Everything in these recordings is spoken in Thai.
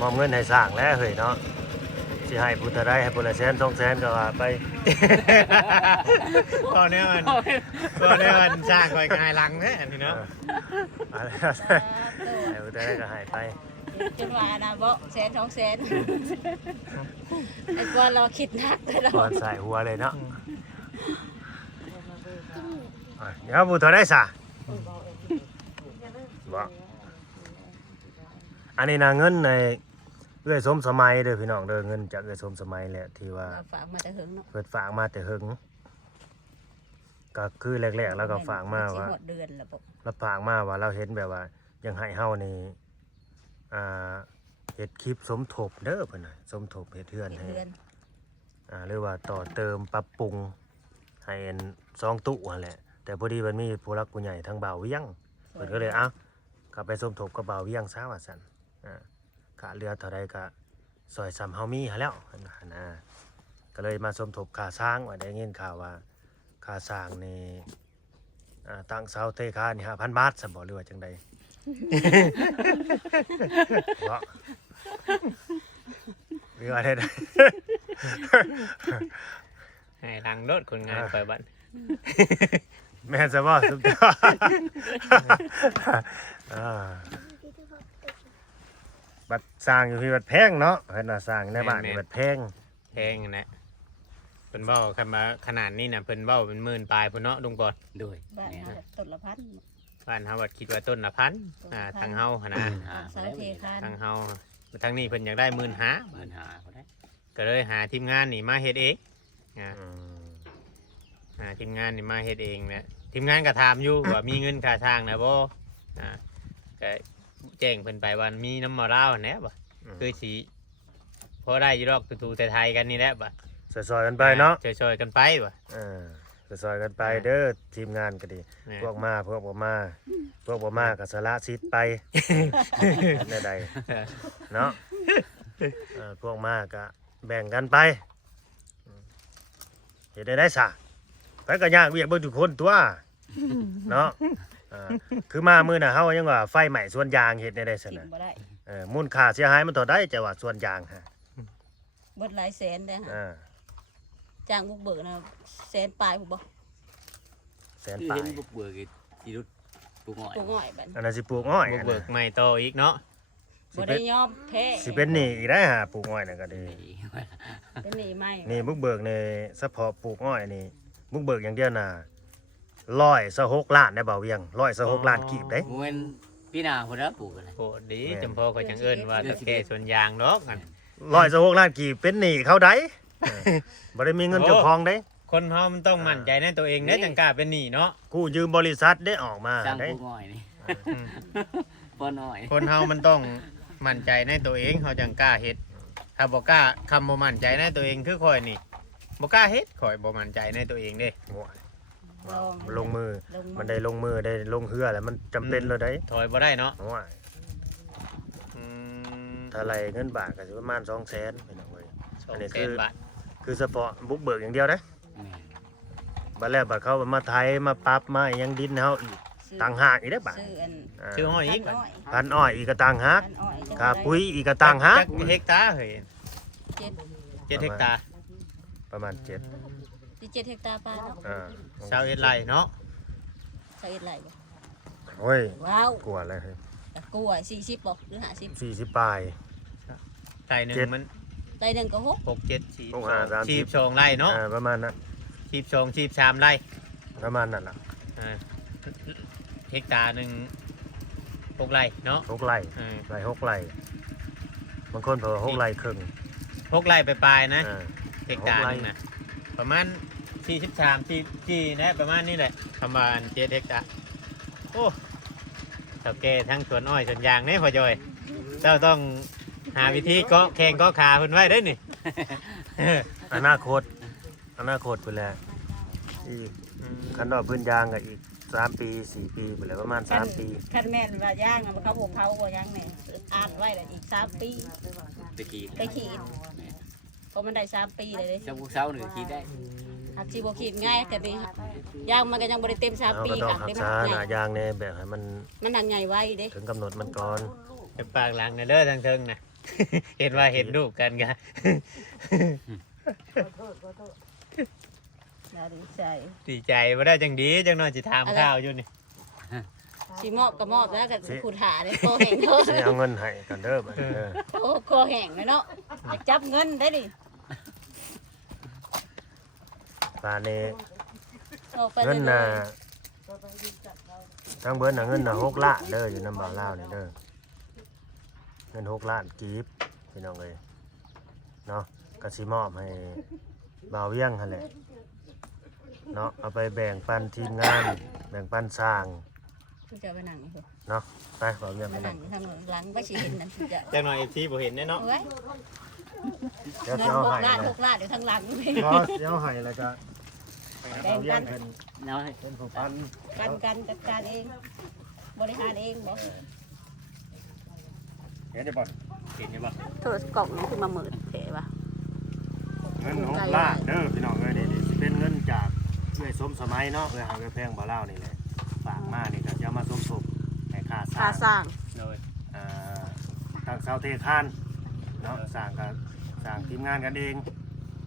มอบเงินให้สร้างแล้วเฮ้ยเนาะสิให้ผู้ใดให้ผู้ละแสน2 แสนก็ว่าไป พอเนี่ยมันสร้างก่อยกายลังแท้อันนี้เนาะ อะไรให้ผู้ใดก็ให้ไป จนว่านะบ่แสน2 แสนไอ้กวนเราคิดหนักเลยเรา ก่อนใส่หัวเลยเนาะเดี๋ยวผู้เท่าได้ซะบ่อันนี้นะเงินในเอื้อยสมสมัยเด้อพี่น้องเด้อเงินจากเอื้อยสมสมัยแหละที่ว่า ฝากมาแต่หึงเนาะ เปิดฝากมาแต่หึงก็คือแรกๆแล้วก็ฝากมาว่า หมดเดือนแล้วบ่ เราฝากมาว่าเราเห็นแบบว่ายังให้เฮานี่เฮ็ดคลิปสมทบเด้อเพิ่นน่ะสมทบเฮ็ดเฮือนให้ เดือน หรือว่าต่อเติมปรับปรุงให้อัน2 ตู้นั่นแหละแต่พอดีมันมีผู้รักผู้ใหญ่ทางบ่าวเวียงเพิ่นก็เลยกลับไปสมทบกับบ่าวเวียงซะว่าซั่นค่าเรือเท่าใดก็ซอยซ้ำเฮามีหั้นแล้วนะก็เลยมาสมทบค่าสร้างว่าได้ยินข่าวว่าค่าสร้างนี่ตั้งเสาเทคานนี่ 5,000 บาทซะบ่หรือว่าจังใด บ่หรือว่าได้ ให้ลังรถคนงานไปบ้าน แม่นซะบ่สุดยอดบัดสร้างอยู่ที่บัดแพงเนาะเฮ็ดน่ะสร้างในบ้านนี่บัดแพง แพงนะเพิ่นเว้าคันว่าขนาดนี้น่ะเพิ่นเว้าเป็นหมื่นปลายพุ่นเนาะลุงก่อน โดย บ้านเราต้นละพัน บ้านเฮาว่าคิดว่าต้นละพันทางเฮาหั่นนะ เสาเทคาน ทางเฮาทางนี้เพิ่นอยากได้15,000 ปัญหาเขาได้ ก็เลยหาทีมงานนี่มาเฮ็ดเองอ่า อืม หาทีมงานนี่มาเฮ็ดเองนะทีมงานก็ถามอยู่ว่ามีเงินค่าทางนะบ่ก็แจ้งเพิ่นไปว่ามีน้ำมะพร้าวแหน่บ่คือสิพอได้อยู่ดอกตู่ๆไทยๆกันนี่แหละบ่ ซอยๆกันไปเนาะ ช่วยๆกันไปบ่ ซอยๆกันไปเด้อทีมงานก็ดี พวกบ่มาก็สละสิทธิ์ไปแน่ใดเนาะพวกมาก็แบ่งกันไปเฮ็ดได้ซะไปก็ยากเวียกเบิ่งทุกคนตัวเนาะคือมามื้อน่ะเฮายังว่าไฟไหม้สวนยางเฮ็ดได้ซั่น กิน น่ะ บ่ได้ มูลค่าเสียหายมันเท่าใดแต่ว่าสวนยางฮะ เบิดหลายแสนเด้อฮะ อ่า จ้างบุกเบิกนะแสนปลายผู้บ่ แสน คือ ปลา เห็น ย บุกเบิกที่รุดปุกง่อย ผู้ง่อยบัด อันนั้นสิปลูกอ้อย บุก อัน เบิ นั้น กใหม่โตอีกเนาะ บ่ได้ยอมแพ้ สิเป็นหนี้อีกได้หาปลูกอ้อยน่ะก็ดี เป็นหนี้ไหม นี่บุกเบิกในเฉพาะปลูกอ้อยนี่บุกเบิกอย่างเดียวน่ะ126 ล้านได้บ่าวเวียง126 ล้านกีบได้ เว้นพี่นาคนละปลูกอะไร โหดีจำพอก็จังเอิ้นว่าตะแก่สวนยางดอกกัน 126 ล้านกีบเป็นหนี้เขาได้บ่ได้มีเงินเจ้าของได้ คนเฮามันต้องมั่นใจในตัวเองเด้จังกล้าเป็นหนี้เนาะ กู้ยืมบริษัทได้ออกมา สร้าง ได้ ปุกง่อยนี่ อืม ป้อน้อย คนเฮามันต้องมั่นใจในตัวเองเฮาจังกล้าเฮ็ดถ้าบ่กล้าคำบ่มั่นใจในตัวเองคือข่อยนี่บ่กล้าเฮ็ดข่อยบ่มั่นใจในตัวเองเด้ โอ้ย ลอง ลงมือ ลง มันได้ลงมือได้ลงเฮือแล้วมันจำเป็นเลยได้ ถอยบ่ได้เนาะ โอ้ย อืม ถ้าไหลเงินบาทก็สิประมาณ200,000พี่น้องเอ้ย อันนี้คือ 200,000 บาท คือเฉพาะบุกเบิกอย่างเดียวเด้ แม่น บัดแล้วบัดเขามาไถมาปรับมาอิหยังดินให้เฮาอีกต่างหากอีกได้อบาด ซื้ออัน ชื่อห้อยอีก พันอ้อย พันอ้อยอีกก็ต่างหาก พันอ้อยจัง ค่า ได้ ปุ๋ยอีกก็ต่างหาก จักเฮกตาร์เฮ้ย เจ็ด 7เฮกตาร์ ประมาณ7 ที่7 เฮกตาร์ปลาเนาะ 21ไร่เนาะ ใส่ไรบ่ โอ้ย ว้าว กลัวอะไรเฮ้ย แต่กล้วย40บ่หรือ50 40ปลาย ไร่หนึง เจ็ด มัน ไร่หนึงก็6 6 7 4 หกห้าสามสิบ 12ไร่เนาะ ประมาณนั้น 12 13ไร่ ประมาณนั้นล่ะ อ่าเฮกตาร์หนึง6ไร่เนาะ 6 ไร่ อืม ไร่6 ไร่บางคนเพิ่นว่า6 ไร่ครึ่ง 6ไร่ปลายๆนะ อ่า เฮกตาร์หนึงนะประมาณ43ที่นะประมาณนี้แหละประมาณ7เฮกตาร์โอ้เท่าแก่ทั้งสวนอ้อยสวนยางเนี่ยพ่อจอยเจ้าต้องหาวิธีเกาะแข่งเกาะขาเพิ่นไว้เด้อนี่ อนาคตพุ่นแหละอีกคันดอกพื้นยางก็อีก3 ปี4 ปีพุ่นแหละประมาณ3 ปี คันแม่นว่าย่างอะมันเขาบ่เผาบ่ย่างแม่อ่านไว้แล้วอีก3 ปี ตะกี้ ไปขีดเพราะมันได้3 ปีเลยเด้ เช้าพวกเช้าหนึ่งคิดได้ หักสิบ่ขีดง่ายแต่นี่ย่างมันก็ยังบ่ได้เต็ม เอา 3 ปี ก็ต้อง ค่ะ รั ได้ ก มัน ษา ให ห ญ่ น้ายางเนี่ยแบบให้มัน มันหักใหญ่ไว้เด้ ถึงกำหนดมันก่อน ไปปากหลังในเด้อทางเทิงนะ เห็นว่าเห็นรูปกันกะ น่าดีใจ ดีใจบ่ได้จังดีจังน้อยสิถามข้าวอยู่นี่ สิมอบก็มอบแล้วก็ขุดหาได้คอแห้งเนาะ สิเอาเงินให้กันเด้อบัดนี้เด้อ โอ้คอแห้งเลยเนาะอยากจับเงินได้ดิ ปานนี้ ออกไป เงิน เล น่ะ ย ทั้งเบิดน่ะเงินน่ะ6ล้านเด้ออยู่นำบ่าวลาวนี่เด้อเงิน6ล้านกีบพี่น้องเอ้ยเนาะก็สิมอบให้บ่าวเวียงหั่นแหละเนาะเอาไปแบ่งปันทีมงานแบ่งปันสร้าง คุณจะไปนั่งนี่ เนาะไปบ่าวเวียงไป มา นั่ นั่ ง งทางหลังก็สิเห็นนั่นคุณจะ จังน้อย FC บ่เห็นแน่เนาะ เอาไว้ เดี๋ยว เงิ สิ น เอา ห ให้ กล้าน เล ห ย กล้านอยู่ทางหลัง พอสิเอาให้แล้วก็บ่าวเวียงเป็น น้อย เป็นผู้พัน กันจัดการเองบริหารเองบ่ เห็นได้บ่ เห็นอยู่บ่ โทรกล่องนี่คือมาหมื่นเถอะวะ เงิน6ล้านเด้อพี่น้องเอ้ยนี่สิเป็นเงินจากเอื้อยสมสมัยเนาะเอื้อยหาเอื้อยแพงบ่าวลาวนี่แหละฝากมานี่ก็จะเอามาสมทบให้ค่าสร้า ค่าง สร้าง โดย ทางเสาเทคานเนาะสร้างกับสร้างทีมงานกันเอง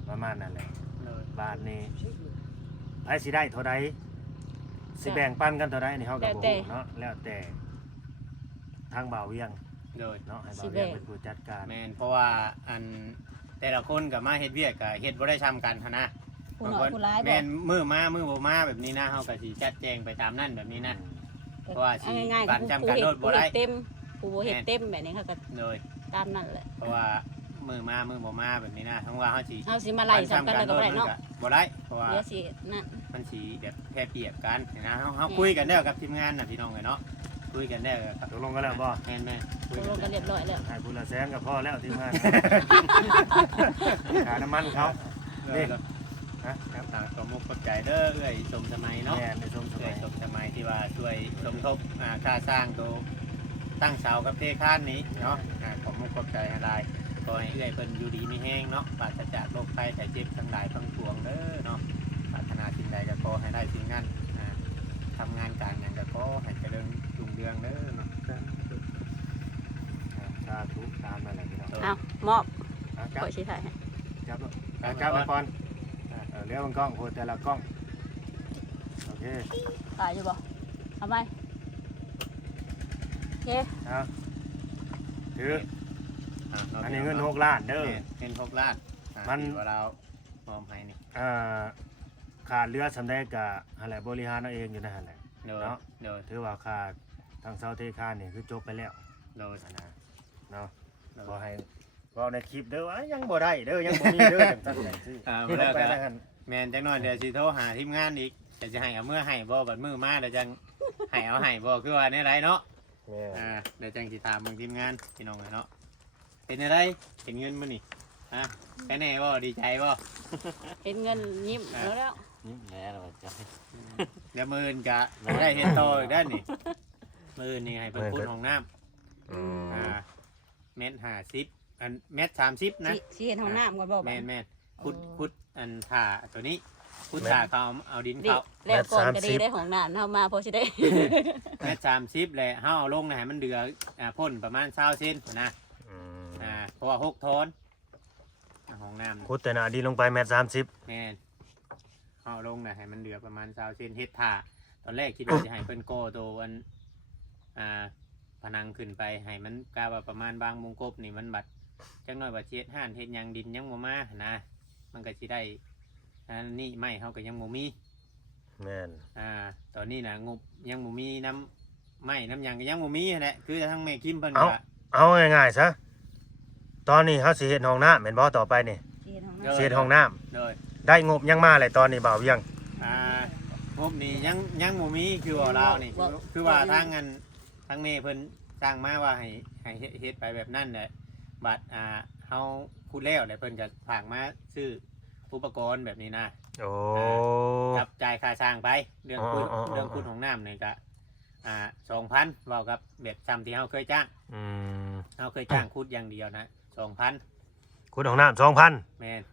ประมาณนั้นแหละ โดย บาทนี้ไผสิได้เท่าใดสิแบ่งปันกันเท่าใดนี่เฮาก็บ่รู้เนาะแล้วแต่ทางบ่าวเวียง โดย เนาะให้บ่าวเวียงเป็นผู้จัดการ แม่นเพราะว่าอันแต่ละคนก็มาเฮ็ดเวียกก็เฮ็ดบ่ได้ซ้ำกันหันนะ ผู้น้อยผู้ร้ายบ่ แม่นมือมามือบ่มาแบบนี้นะเฮาก็สิจัดแจงไปตามนั้นแบบนี้นะ เพราะว่าสิ เอง่ายๆ ปั่นจำกันโดดบ่ได้ เต็มผู้บ่เฮ็ดเต็มแบบนี้เขาก็ โดย ตามนั่นแหละ เพราะว่ามือมามือบ่มาแบบนี้นะทั้งว่าเฮาสิ เอาสิมาไล่สับกันแล้วก็บ่ได้เนาะ บ่ได้เพราะว่า เดี๋ยวสินั่น มันสิแบบแพร่เปรียบกันนะเฮาคุยกันแล้วกับทีมงานน่ะพี่น้องเอ้ยเนาะคุยกันแล้วกับ ตกลงกันแล้วบ่ แม่นๆคุ ต ย กลงกันเรียบร้อยแล้ว ให้ผู้ละแสนก็พอแล้วทีมงาน ค่าน้ำมันเขา นี่ครับขอมุกขอบใจเด้อเอ้ยสมสมัยเนาะ แม่ในชมส เอ้ มั ย ย สมสมัยที่ว่าช่วยสมทบค่าสร้างตัวตั้งเสากับเทคานนี้เนาะขอมุกขอบใจอะไรขอให้เอ้ยเพิ่นอยู่ดีมีแห้งเนาะปราศจากโรคภัยไข้เจ็บทั้งหลายทั้งปวงเด้อเนาะปรารถนาสิ่งใดก็ขอให้ได้สิ่งนั้นทำงานการงานก็ขอให้เจริญรุ่งเรืองเด้อเนาะ สาธุตามนั่นแหละพี่น้อง เอามอบ จับ ข่อยสิถ่ายให้ จับจับไปก่อนเลี้ยวมันกล้องโคแต่ละกล้องโอเค ถ่ายอยู่บ่เอาไหมโอเค เอาถืออันนี้เงิน6ล้านเด้อ เงิน6ล้าน มัน ที่ว่าเรามอบให้นี่ ขาดเรือสำได้กับอะไรบริหารเอาเองอยู่นั่นแหละ โดย เนาะ โดย ถือว่าขาดทางเซาเทคานนี่คือจบไปแล้ว โดย นะเนาะ โด ก็ ย ให้ก็ในคลิปเด้อว่ายังบ่ได้เด้อยังบ่มีเด้อจังซั่นจังซี่ บ่ได้ ไป ก็ แล้วกัน แม่นจังน้อยเดี๋ยวสิโทรหาทีมงานอีกแต่จะให้เอาเมื่อให้บ่บัดมื้อมาเดี๋ยวจังให้เอาให้บ่คือว่าในไรเนาะ แม่ เดี๋ยวจังสิถามเบิ่งทีมงานพี่น้องเนาะเป็นอะไรเห็นเงินมื้อนี่แค่แน่บ่ดีใจบ่ เห็นเงินยิ้มแล้ว นี่แหละเราจะ เดี๋ยวมื้ออื่นก็ได้เฮ็ดโตอีกได้อนี่มื้ออื่นนี่ให้เพิ่นพูดห้องน้ำ อืม เมตร50อันเมตร30นะ สิเห็นห้องน้ำก่อนบ่ แม่นคุดอันผ่าตัวนี้คุดผ่าเขาเอาดิน ดิ เขา แล้วก่อนก็ดีได้ห้องน้ำเฮามาพอสิได้ เมตร30เลยเฮาเอาลงนะให้มันเดือพ่นประมาณ20เซนนะ อืม เพราะว่า6โทนห้องน้ำ ขุดแต่หน้าดินลงไป1.30 ม แม่นเอาลงนะให้มันเดือประมาณ20เซนเฮ็ดท่าตอนแรกคิดว่าจะให้เพิ่นโกตัวอันผนังขึ้นไปให้มันกาว่าประมาณบางมุงกบนี่มันบัดจังน้อยบัดเฮ็ดห่านเฮ็ดหยังดินยังบ่มานะมันก็สิได้อันนี้ไม้เฮาก็ยังบ่มี แม่น ตอนนี้นะงบยังบ่มีน้ำไม้น้ำหยังก็ยังบ่มีนั่นแหละคือทั้งแม่คิมเพิ่นก็ เอาง่ายๆซะตอนนี้เฮาสิเฮ็ดห้องน้ำแม่นบ่ต่อไปนี่ สิเห็นห้อง เอ น้ำ อ สิเฮ็ดห้องน้ำ โดย ได้งบยังมาเลยตอนนี้บ่าวเวียง งบนี่ยังบ่มีคือว่าเรานี่คือว่าทางงานทางแม่เพิ่นสร้างมาว่าให้เฮ็ดไปแบบนั้นแหละบัดเฮาพูดแล้วแล้วเพิ่นก็ฝากมาซื้ออุปกรณ์แบบนี้นะ โอ้ กับจ่ายค่าสร้างไปเรื่องคุณ อ๋อ เรื่องคุณของน้ำนี่ก็2,000เว้ากับแบบซ้ำที่เฮาเคยจ้าง อืม เฮาเคยจ้างคุดอย่างเดียวนะ2,000 ขุดห้องน้ำ2,000 แม่น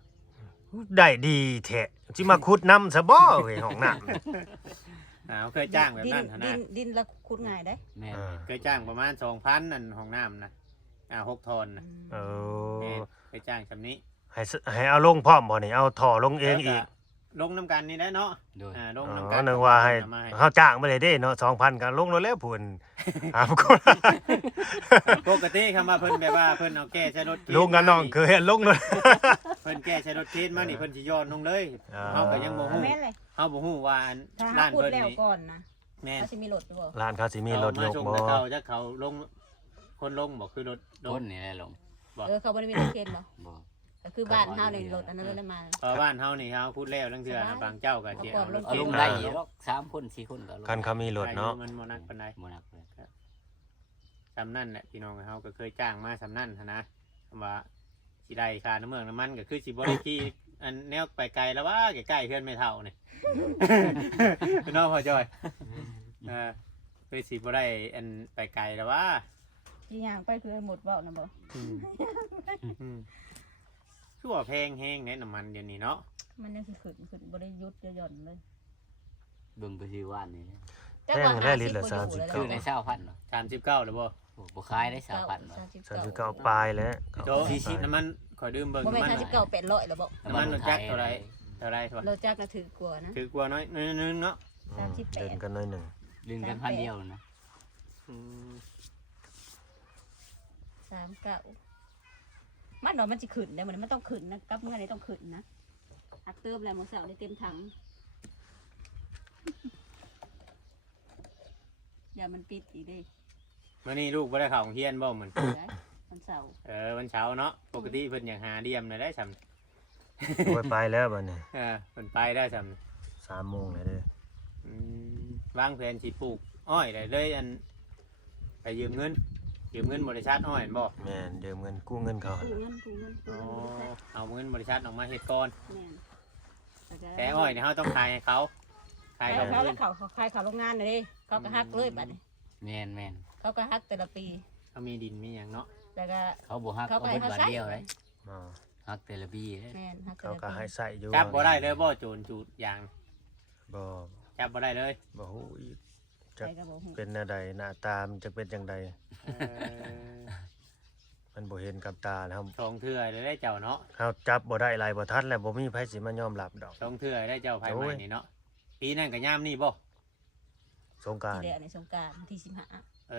ได้ดีแท้สิมาขุดน้ำซะบ่เว้ยห้องน้ำ เฮาเคยจ้างแบบนั้นหั้นนะ ดินละขุดง่ายได้ แม่ อ่า เคยจ้างประมาณ2,000นั่นของน้ำนะ 6 ทอนน่ะ เอ แม่ อน ไปจ้างซำนี้ ให้เอาลงพร้อมบ่นี่เอาท่อลงเองอีก ลงน้ำกันนี่ได้เนาะ โดย ลง อ๋ น้ำ อ กัน นึกว่าให้ เอมา เฮาจ้างบ่ได้เด้เนาะ 2,000ก็ลงแล้วพุ่น3คน ปกติคำว่าเพิ่นแบบว่าเพิ่นเอาแก้ใช้รถเข็ ลุงกับน้องเคยเห็นลงเลย เพิ่นแก้ใช้รถเข็นมานี่เพิ่นสิย้อนลงเลย อ่า เฮาก็ยังบ่ฮู้ แม่นเลย เฮาบ่ฮู้ว่าอัน ถ้า ร้า หาน พูด เพิ่น แล้ว นี่ ก่อนนะ แม่น เขาสิมีรถอยู่บ่ ร้านเขาสิมีรถยก เอา บ่ มาส่งแต่เขาจะเขาลงคนลงบ่คือรถล ต้ ง นนี่แหละลง เขาบ่ได้มีรถเข็นบ่ บ่ ก็คือบ้านเฮาในรถอันนั้นเลยมา เพราะบ้านเฮานี่เฮาพูดแล้วลังเทื่อนะบางเจ้าก็สิเอารถ เอา เข็ ล น ง มา ได้อยู่หรอก3คน4คนก็ลง คันเขามีรถเนาะ มันบ่นักปานใด บ่หนักเลย สำนั่นแหละพี่น้องเฮาก็เคยจ้างมาสำนั่นหั้นนะคำว่าสิได้ค่าน้ำเมืองน้ำมันก็คือสิบ่ได้ขี่อันแนวไปไกลแล้วว่าใกล้ๆเพื่อนไม่เท่านี่ พี่น้องพ่อจอยคือสิบ่ได้อันไปไกลแล้วว่า ที่ย่างไปคือหมดเว้านะบ่ ชั่วแพงแห้งแน่น้ำมันเดี๋ยวนี้เนาะ มันยังสิขึ้นบ่ได้หยุดจะหย่อนเลย เบิ่งไปสิว่านนี่นะ แพงได้ลิตรละ คือใน20,000เนาะ 39หรือบ่ บ่ขายได้20,000เนาะ 39ปลายแล้ว โต40น้ำมันข่อยดื่มเบิ่ง บ่แม่ น้ำมัน น39 800แล้วบ่ น้ำมันรถจักรเท่าไหร่ทั่ว รถจักรน่ะถือกว่านะ ถือกว่าน้อยนึงเนาะ 38 เดินกันหน่อยหนึ่ง ลืมกันพันเดียวนะ 39มันเนาะมันสิขึ้นได้มันต้องขึ้นนะกับเมื่อนี้ต้องขึ้นนะหักเติมแล้วมื้อเช้าได้เต็มถังอย่ามันปิดอีกเด้ มื้อนี้ลูกบ่ได้เข้าโรงเรียนบ่เหมือน ได้วันเสาร์ วันเช้าร์เนาะปกติเพิ่นอยากหาเดียมน่ะได้ซำ โอ้ยไปแล้วบัดนี้ เพิ่นไปได้ซำ 3 โมงเลยเด้อ วางแผนสิปลูกอ้อยได้เลยอันไปยืมเงินบริษัทอ้อยเห็นบ่ แม่นยืมเงินกู้เงินเขา กู้เงิน เอาเงินบริษัทออกมาเฮ็ดก่อน แม่น แต่อ้อยเนี่ยเฮาต้องขายให้เขาขาย เขา เขา แล้วเขาขายเขาโรงงานเลยเขาก็ฮักเลยบัดนี้ แม่น เขาก็ฮักแต่ละปี เขามีดินมีหยังเนาะ แล้วก็ เขาบ่ฮัก เขา เขา ก็ให้ เบิด เขา บาท ใช้ เดียวเลย อ๋อ ฮักแต่ละปีเลย แม่นฮักแต่ เขา ละ ก็ ปี ให้ใส่อยู่ จับบ่ได้เลยบ่โจรจูดยาง บ่ จับบ่ได้เลย บ่ฮู้อีก ใครก็บอกหู เป็นแนวใดหน้าตามันจะเป็นจังใดมันบ่เห็นกับตาแล้ว สองเทื่อเลยได้เจ้าเนาะ เฮาจับบ่ได้หลายบ่ทันแล้วบ่มีไผสิมายอมรับดอก สองเทื่อได้เจ้าไผ โอ้ ใหม่ ย นี่เนาะปีนั้นก็ยามนี่บ่ สงกรานต์ ปีแล้วในสงกรานต์ที่ เอ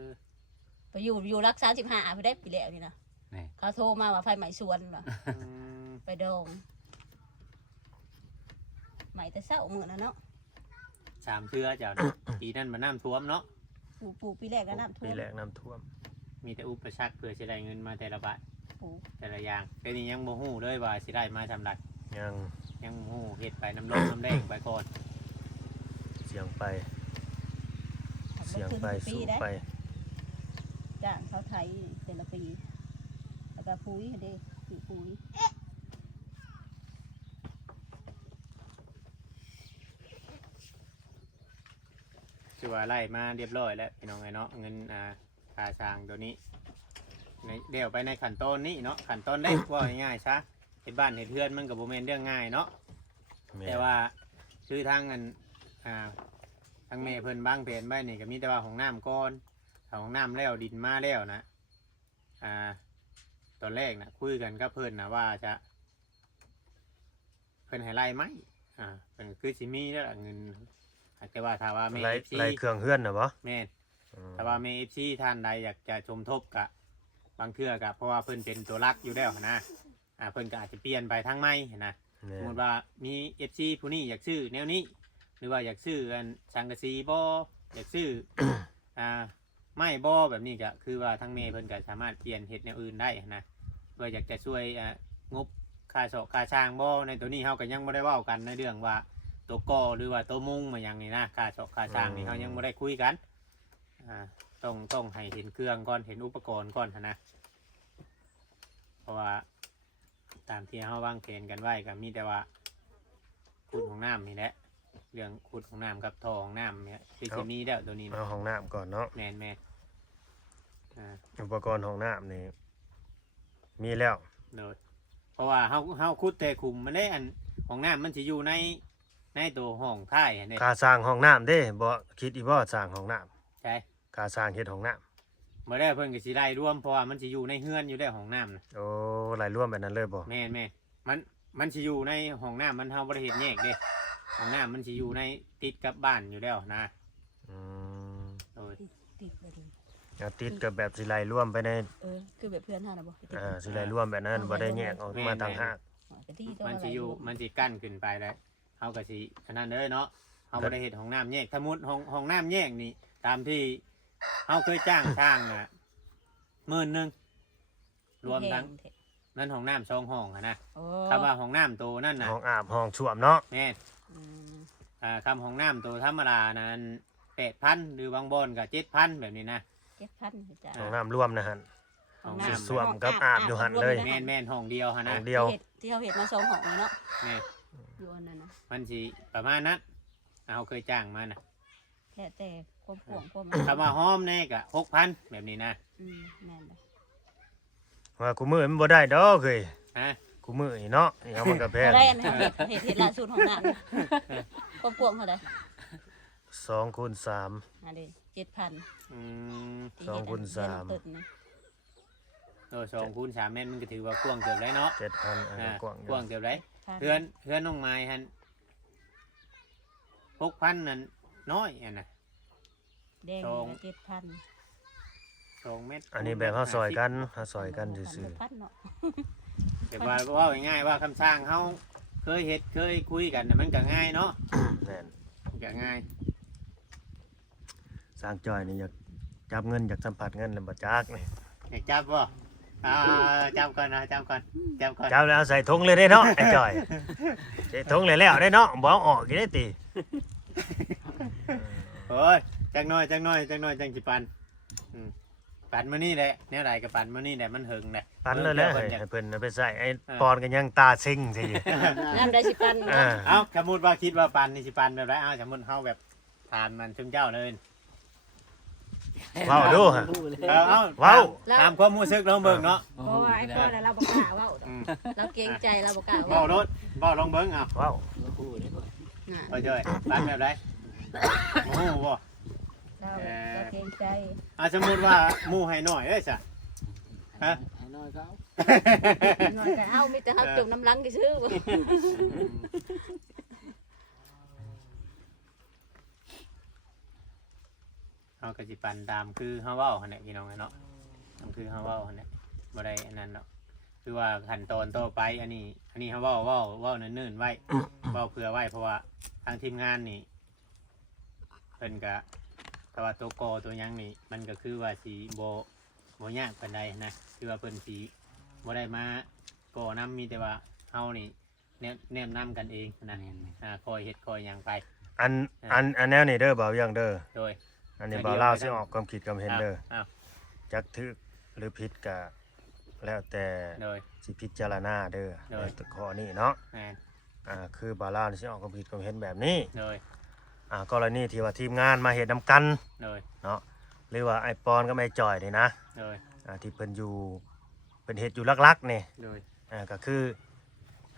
อ 15ไปอยู่รัก35ไปได้ปีแล้วนี่นะ นี่ เขาโทรมาว่าไฟไหม้สวนว่ะไปดองไหม้แต่เช้ามื้อนั้นเนาะ สามเทื่อเจ้าเนาะปีนั้นมาน้ำท่วมเนาะ ปลูกปีแรกก็น้ำท่ว ปี ม แรกน้ำท่วม มีแต่อุปสรรคเพื่อสิได้เงินมาแต่ละบาท ปลูก แต่ละอย่างแต่นี่ยังบ่ฮู้เลยว่าสิได้มาสำหรับ ยัง ยังบ่ฮู้เฮ็ดไปน้ำลงน้ำแดงไปก่อน เสียงไป ทำ เสียง ขึ้น ไป ปี สู้ ได้ ไป จ้างเขาไทยแต่ละปีแล้วก็ปุ๋ยเด้ซื้อปุ๋ย คือว่าไล่มาเรียบร้อยแล้วพี่น้องไอ้เนาะเงินค่าสร้างตัวนี้ในเดี๋ยวไปในขั้นตอนนี้เนาะขั้นตอนแรกว่าง่ายๆซะเฮ็ดบ้านเฮ็ดเรือนมันก็บ่แม่นเรื่องง่ายเนาะ แม่ แต่ว่าคือทางอันทางแม่เพิ่นบางแผนไว้นี่ก็มีแต่ว่าห้องน้ำก่อนถ้าห้องน้ำแล้วดินมาแล้วนะตอนแรกนะคุยกันกับเพิ่นนะว่าจะเพิ่นให้ไล่ไหมเพิ่นก็คือสิมีแล้วล่ะเงินแต่ว่าถ้าว่าแม่ ไล่ FC ไล่เครื่องเฮือนน่ะบ่ แม่น อืม ถ้าว่าแม่ FC ท่านใดอยากจะชมทบกะบางเทื่อกะเพราะว่าเพิ่นเป็นตัวรักอยู่แล้วนะเพิ่นก็อาจจะเปลี่ยนไปทางไม้นะ แม่ สมมติว่ามี FC ผู้นี้อยากซื้อแนวนี้ หรือว่าอยากซื้ออันสังกะสีบ่อยากซื้อ ไม้บ่แบบนี้ก็คือว่าทางเมย์เพิ่นก็สามารถเปลี่ยนเฮ็ดแนวอื่นได้นะเพื่ออยากจะช่วยงบค่าเสาะค่าช่างบ่ในตัวนี้เฮาก็ยังบ่ได้เว้ากันในเรื่องว่าตัวก่อหรือว่าตัวมุงมาอย่างนี้นะค่าเสาะค่าช่างนี่เฮายังบ่ได้คุยกันต้องให้เห็นเครื่องก่อนเห็นอุปกรณ์ก่อนหั้นนะเพราะว่าตามที่เฮาวางแผนกันไว้ก็มีแต่ว่าขุดของน้ำนี่แหละเรื่องขุดของน้ำกับท่อของน้ำเนี่ยคือจะมีแล้วตัวนี้นะ เอาห้องน้ำก่อนเนาะ แมนอุปกรณ์ห้องน้ำนี่มีแล้ว โดยเพราะว่าเฮาขุดแต่ขุมมันได้อันของน้ำมันสิอยู่ในตัวห้องท้ายอันนี้ ค่าสร้างห้องน้ำเด้บ่คิดอีบ่สร้างห้องน้ำ ใช่ ค่าสร้างเฮ็ดห้องน้ บ่ได้เพิ่นก็สิไล่รวมเพราะว่ามันสิอยู่ในเฮือนอยู่ได้ห้องน้ำน่ะ โอ้หลายร่วมแบบนั้นเลยบ่ แม่นมันสิอยู่ในห้องน้ำมันเฮาบ่ได้เฮ็ดแยกเด้ห้องน้ำมันสิอยู่ในติดกับบ้านอยู่แล้วนะ อืม โดย ติดไปเลย เอาติดกับแบบสิไลร่วมไปใน คือแบบเพื่อนเฮาน่ะบ่ สิไลร่วมแบบนั้นบ่ได้แยกออกมาต่างหาก มันสิอยู่มันสิกั้นขึ้นไปแล้วเฮาก็สิอันนั้นเด้อเนาะเฮาบ่ได้เฮ็ดห้องน้ำแยกสมมุติห้องน้ำแยกนี่ตามที่เฮาเคยจ้างช่างน่ะ10,000รวมทั้งนั่นห้องน้ำ2ห้องอะนะคำว่าห้องน้ำโตนั่นน่ะ ห้องอาบห้องส้วมเนาะ แม่นคำห้องน้ำโตธรรมดานั้น8,000หรือบางบ่อนก็7,000แบบนี้นะ 7,000จ้ะ ห้องน้ำร่วมนะฮะ ห้อง สิ น้ำ ส้วมกับอาบอยู่หันเลย แม่นห้องเดียวหั่น ห้ นะ องเดียว ที่เขาเฮ็ดมา2ห้องนี่เนาะ แม่น อยู่อันนั้นนะ มันสิประมาณนั้นเฮาเคยจ้างมาน่ะ แล้วแต่ความกว้างความ คำว่าหอมแน่ก็6,000แบบนี้นะ แม่นเลย ว่ากูมือมันบ่ได้ดอกเฮ้ย ฮะ กูมือนี่เนาะนี่เอามันก็แพง อะไรอันนั้นเฮ็ดล่าสุดของน้ำความกว้างเท่าใด 2 คูณ 3 อันนี้ 7,000 อืม 2 คูณ 3 โอ้2คูณ3เมตรมันก็ถือว่ากว้างเกือบได้เนาะ 7,000อัน อ่า นั้นกว้างอก ว้าง ยู่ เกือบได้เพื่อนน้องไม้หั่น6,000นั่นน้อยอันน่ะ แดง 2เมตร อันนี้แบบเฮาซอยกันเฮาซอยกันซื่อ 7,000เนาะ แต่ว่าง่ายๆว่าคำสร้างเฮาเคยเฮ็ดเคยคุยกันน่ะมันก็ง่ายเนาะ ๆแม่น มันก็ง่าย สร้างจอยนี่อยากจับเงินอยากสัมผัสเงินแล้วบ่จักนี่ อยากจับบ่จับก่อนนะจับก่อน จับแล้วเอาใส่ถุงเลยได้เนาะไอ้จอยใส่ถุงเลยแล้วได้เนาะบ่เอาออกอีกได้ติ โอ้ยจังน้อยจังสิปันปันมื้อนี้แหละแนวใดก็ปันมื้อนี้แหละมันหึงแหละ ปันเลยแหละให้เพิ่นเอาไปใส่ไอ้ปอนก็ยังตาซิงซิอยู่ น้ำได้สิปัน อ่า เอ้าสมมุติว่าคิดว่าปันนี่สิปันแบบไรสมมุติเฮาแบบทานมันชุมเจ้าเลย เว้าดูฮะ เว้าตามความรู้สึกลองเบิ่งเนาะ เพราะว่าไอ้พ่อเราบ่กล้าเว้าเราเกรงใจเราบ่กล้า เว้า เว้าร ถเว้าลองเบิ่งเอา เว้า ไปเจ้ยปันแบบไรโอ้โหบ่ เราเกรงใจ สมมุติว่าหมู่ให้หน่อยเอ้ยซะฮะ ให้น้อยเขา นอนกันเอ้ามีแต่เฮาจมน้ำลังซื่อบ่ เฮาก็สิปันตามคือเฮาเว้าหั่นแหละพี่น้องเนาะตามคือเฮาเว้าหั่นแหละบ่ได้อันนั้นเนาะคือว่าขั้นตอนต่อไปอันนี้เฮาเว้าเนิ่นๆไว้ เว้าเผื่อไว้เพราะว่าทางทีมงานนี่เพิ่นก็แต่ว่าตัวกอตัวหยังนี่มันก็คือว่าสิบ่ยากปานใดนะคือว่าเพิ่นสิบ่ได้มาก่อนำมีแต่ว่าเฮานี่แนมนำกันเองนะคอยเฮ็ดคอยหยังไป อันแนวนี้เด้อบ่าวยังเด้อ โดย อันนี้บ่าวลาวสิออกความคิดความเห็นเด้อ อ้าว จักถึกหรือผิดก็แล้วแต่ โดย สิพิจารณาเด้อ โดย ในข้อนี้เนาะ แม่น คือบ่าวลาวนี่สิออกความคิดความเห็นแบบนี้ โดย กรณีที่ว่าทีมงานมาเฮ็ดนํกัน โดย เนาะหรือว่าไอ้ปอนกับไอ้จอยนี่นะ โดย ที่เพิ่นอยู่เพิ่นเฮ็ดอยู่ลักๆนี่ โดย ก็คือ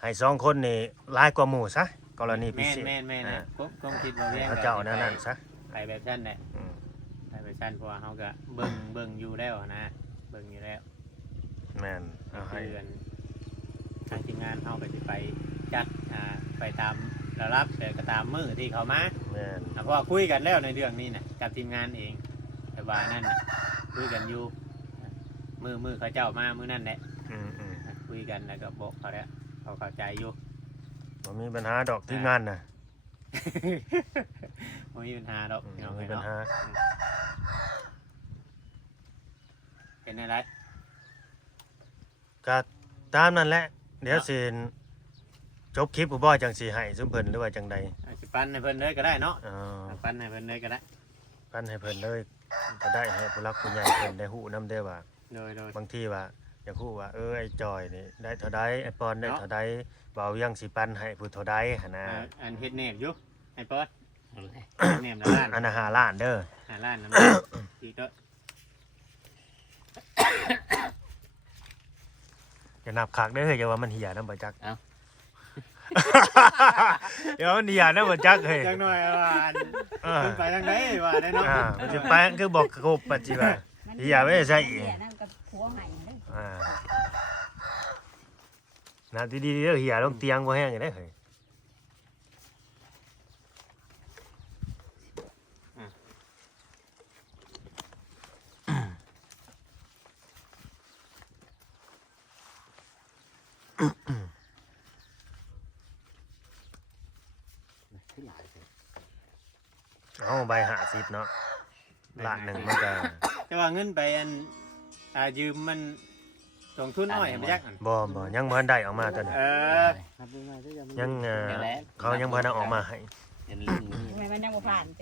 ให้2คนนี่หลายกว่าหมู่ซะกรณีพิ แม่น เศษ แม่นแม่นนะก็คิดว่าแม่น พระเจ้าแนวนั้นซะ ไปแบบนั้นแหละ อืม ไปแบบนั้นเพราะว่าเฮาก็เบิ่งอยู่แล้วนะเบิ่งอยู่แล้ว แม่นเอาให้ เดือนทางทีมงานเฮาก็สิไปจัดไปตามระดับแต่ก็ตามมื้อที่เขามา แม่น เพราะว่าคุยกันแล้วในเรื่องนี้นะกับทีมงานเองแต่ว่านั่นน่ะคุยกันอยู่มือเขาเจ้ามามื้อนั่นแหละ อืม คุยกันแล้วก็บอกเขาแล้วเขาเข้าใจอยู่ บ่มีปัญหาดอกทีมงานน่ะ ไม่มีปัญหาดอก บ่ พี่น้อง มี เอ้ย ปัญ เนาะ หา เป็นอะไร ก็ตามนั้นแหละ เดี๋ยวสิจบคลิปบ่จังสิให้ซุมเพิ่นหรือว่าจังใด สิปันให้เพิ่นเลยก็ได้เนาะ อ๋อ ปันให้เพิ่นเลยก็ได้ ปั้นให้เพิ่นเลยก็ได้ให้ผู้รักผู้ใหญ่เพิ่นได้ฮู้นำได้ว่า โดย บางทีว่าอยากฮู้ว่าไอ้จอยนี่ได้เท่าใดไอ้ปอนได้เท่าใดเบาเวียงสิปั้นให้ผู้เท่าใดหั่นนะ อันเฮ็ดเนบอยู่ไอ้ป๊อด เอาเลย เนบละล้าน อันน่ะ5ล้านเด้อ ล้านน้ำอีกเด้อ อย่านับคักเด้อเฮ้ยอย่าว่ามันเหี่ยนำบ่จัก เอ้า เดี๋ยวมันเหี่ยนำบ่จักเฮ้ย จังหน่อยว่า อ่า ขึ้นไปทางไหนว่าได้เนาะ มันสิไปคือบอกกบปัจจิว่า มัน เฮียไม่ได้ใช่อีก เฮียนั่นกับผัวใหายเลย นาทีดีๆเด้อเฮียลงเตียงบ่แห้งอยู่ได้อเฮ้ยเอาใบ50เนาะล้านหนึ่งมันก็ แต่ว่าเงินไปอันยืมมันลงทุนน้อยให้บ่ยักอัน บ่ยังบ่ทันได้ออกมาตัวนี้ ยังเขายังบ่ได้ออกมาให้ เห็นเรื่องนี้ ทำไมมันยังบ่ผ่านไป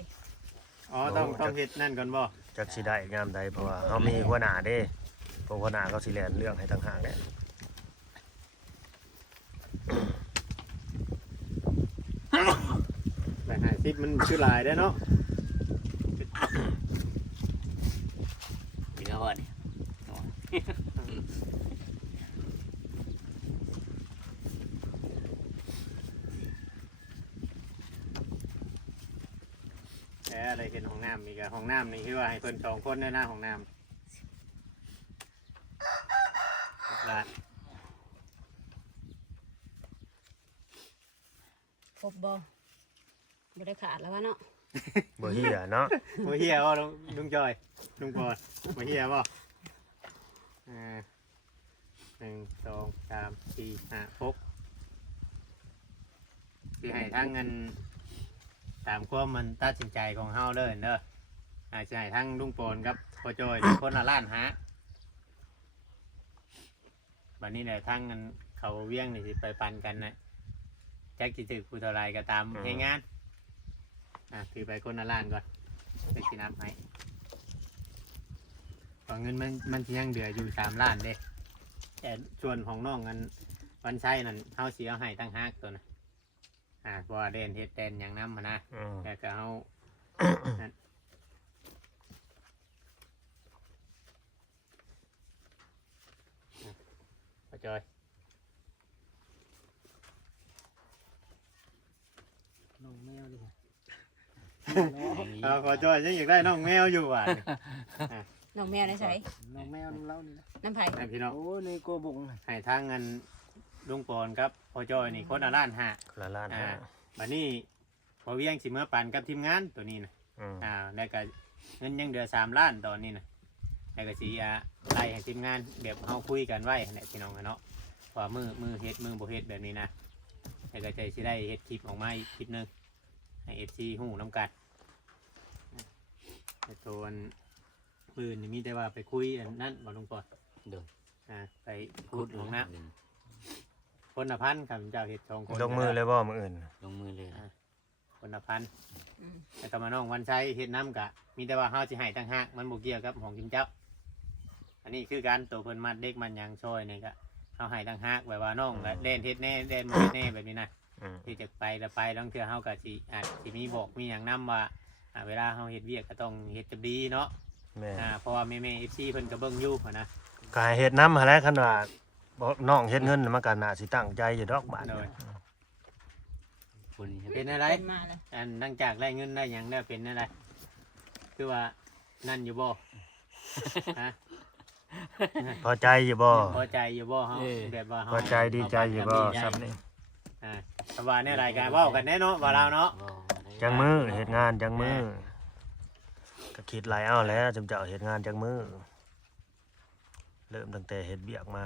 อ๋อต้องเฮ็ดนั่นก่อนบ่ จักสิได้ยามใดเพราะว่าเฮามีหัวหน้าเด้พวกหัวหน้าเขาสิแล่นเรื่องให้ต่างหากแหละ แต่50มันคือหลายได้อเนาะ ที่เขาว่าเนี่ย แต่อะไรเป็นห้องน้ำมีกับห้องน้ำนี่คือว่าให้เพิ่น2คนในหน้าห้องน้ำละ ครบบ่ได้ขาดแล้ววะเนาะ บ่เฮียเนาะ บ่เฮียบ่ลุงจอยลุงปอนบ่เฮียบ่1 2 3 4 5 6สิให้ทั้งเงินตามความมันตัดสินใจของเฮาเด้อเด้อสิให้ทั้งลุงปอนกับพ่อจอยคนละล้านหาบัดนี้แหละทั้งเงินเขาเวียงนี่สิไปปันกันนะจักสิถึกผู้เท่าไรก็ตามให้งานถือไปคนละล้านก่อนไปสินับให้ตอนเงินมันสิยังเหลืออยู่3ล้านเด้แต่ส่วนของน้องเงินวันใช้นั่นเฮาสิเอาให้ตั้ง5ตัวนะเพราะว่าเด่นเฮ็ดเด่นอย่างนำนะแล้วก็เฮานั่นพ่อจอย น้องแมวดิ พ่อจอยยังอยากได้น้องแมวอยู่ว่ะ น้องแมวได้ใช้ น้องแมวเล่านี่นะ น้ำไผ่ ให้พี่น้อง โอ้ในโกบง ให้ทางเงินลุงปอนครับพ่อจอยนี่คนละล้านห้า คนละล้านห้า บัดนี้พอเวียงสิเมื่อปันกับทีมงานตัวนี้นะ อืม แล้วก็เงินยังเหลือ3ล้านตอนนี้นะแล้วก็สิไล่ให้ทีมงานเดี๋ยวเฮาคุยกันไว้แหละพี่น้องเนาะว่ามือเฮ็ดมือบ่เฮ็ดแบบนี้นะแล้วก็ใจสิได้เฮ็ดคลิปออกมาอีกคลิปหนึงให้ FC ฮู้นํกันแต่ตัวอันปืนนี่มีแต่ว่าไปคุยอันนั้นบ่ลุงปอน เดิน ไปขุดของน้ำคนละพันครับเจ้าเห็ด2คน ลงมือเลยบ่มื้ออื่น ลงมือเลย คนละพันแต่ก็มาน้องวันชัยเห็ดน้ำกะมีแต่ว่าเฮาสิให้ตั้งหากมันบ่เกี่ยวกับของกิมเจ้าอันนี้คือการตัวเพิ่นมัดเด็กมันหยังช่วยนี่ก็เฮาให้ตั้งหากแบบว่าน้องก็เล่นเฮ็ดแน่เล่นบ่เฮ็ดแน่แบบนี้นะ อืม ที่จะไปแล้วไปแล้วเทื่อเฮาก็สิอาจสิมีบอกมีหยังนํว่าเวลาเฮาเฮ็ดเวียกก็ต้องเฮ็ดจะดีเนาะ แม่ เพราะว่าแม่ๆ FC เพิ่นก็เบิ่งอยู่หั้นนะ กายเฮ็ดน้ำหาแล้วคันว่าบ่น้องเฮ็ดเงินมันก็น่าสิตั้งใจอยู่ดอกบาด โดย คนนี้ เป็นอะไร เป็นมาเลย อันหลังจากได้เงินได้หยังได้เป็นอะไรคือว่านั่นอยู่บ่ ฮะ พอใจอยู่บ่ พอใจอยู่บ่เฮาแบบว่าเฮา พอใจดีใจอยู่บ่ซ้ำนี่ เพราะว่าในรายการเว้ากันแน่เนาะว่าเราเนาะ จังมือเฮ็ดงานจังมือก็คิดหลายเอาแล้วจำเจ้าเฮ็ดงานจังมือเริ่มตั้งแต่เฮ็ดเบียกมา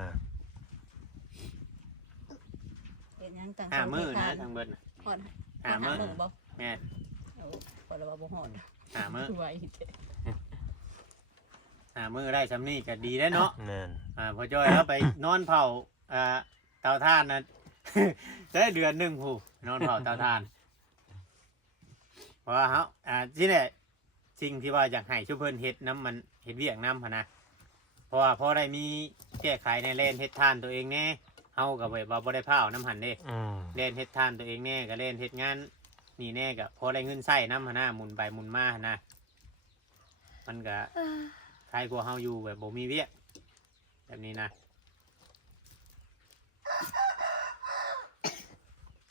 เห็นยังต่าง 5มื้อ ทา นะ น ทางเบิด หอด 5มื้อ บ่ แม่ โอ้พอแล้วว่าบ่หอด 5มื้อ ไว้เด้ 5มื้อได้ซำนี้ก็ดีแล้วเนาะ แม่น พอจ้อยแล้วไปนอนเผาเตาถ่านนะ ได้เดือนหนึงผู้นอนเผาเตาถ่าน เพราะว่าเฮาที่แหละสิ่งที่ว่าอยากให้ชุบเพิ่นเฮ็ดน้ำมันเฮ็ดเวียกน้ำหั่นนะเพราะว่าพอได้มีแก้ไขในเล่นเฮ็ดทานตัวเองแน่เฮาก็แบบว่าบ่ได้เผาน้ำหันเด้ อืม เล่นเฮ็ดทานตัวเองแน่ก็เล่นเฮ็ดงานนี่แน่ก็พอได้เงินใช้น้ำหั่นนะหมุนไปหมุนมาหั่นนะมันก็ใครกว่าเฮาอยู่แบบบ่มีเวียกแบบนี้นะ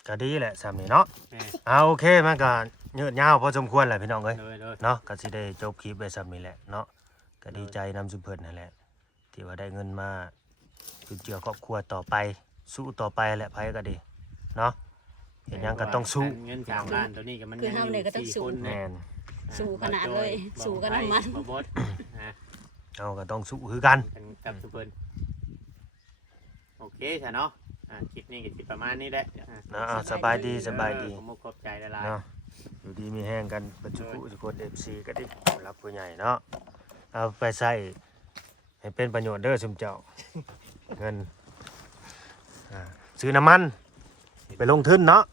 ก็ดีแหละซ้ำนี่เนาะ แม่ เอาโอเคมันก็ยืดยาวพอสมควรแหละพี่น้องเอ้ย เลย เนาะก็สิได้จบคลิปไว้ซ้ำนี่แหละเนาะก็ ก็ดีใจนำซุมเพิ่นนั่นแหละที่ว่าได้เงินมาจุนเจือครอบครัวต่อไปสู้ต่อไปแหละไผก็ดีเนาะเห็นหยังก็ต้องสู้ เงิน3ล้านตัวนี้ก็มัน คือเฮาเนี่ยก็ต้องสู้ แม่น สู้ขนาดเลยสู้กันน้ำมัน บ่บดนะ เฮาก็ต้องสู้คือกัน กันกับซุเพิ่นโอเคซะเนาะคลิปนี้ก็สิประมาณนี้แหละ เนาะเอาสบายดีสบายดี ขอบคุณขอบใจหลาย เนาะอยู่ดีมีแห้งกันปัจจุบันทุกคน FC ก็ดีผู้รับผู้ใหญ่เนาะเอาไปใช้ให้เป็นประโยชน์เด้อซุมเจ้า เงินซื้อน้ำมันไปลงทุนเนาะ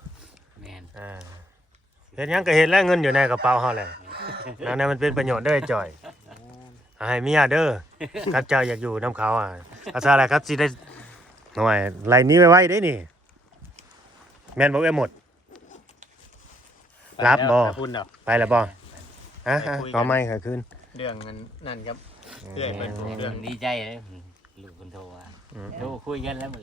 แม่น เห็นหยังก็เห็นแล้วเงินอยู่ในกระเป๋าเฮาแหละนั่นมันเป็นประโยชน์เด้อไอ้จ่อยเอาให้เมียเด้อกับเจ้าอยากอยู่น้ำเขาอาซาอะไรครับสิได้หน่อยไล่นี้ไว้ได้นี่แม่นบอกไอ้หมด รับบ่ คุณดอก ไปแล้วบ่ก็ไม่ค่ะคืน เรื่องนั่นครับ เรื่อยเพิ่นเรื่อง ดีใจเลยลูกคนโทรว่าโทรคุยกันแล้วหมดเลย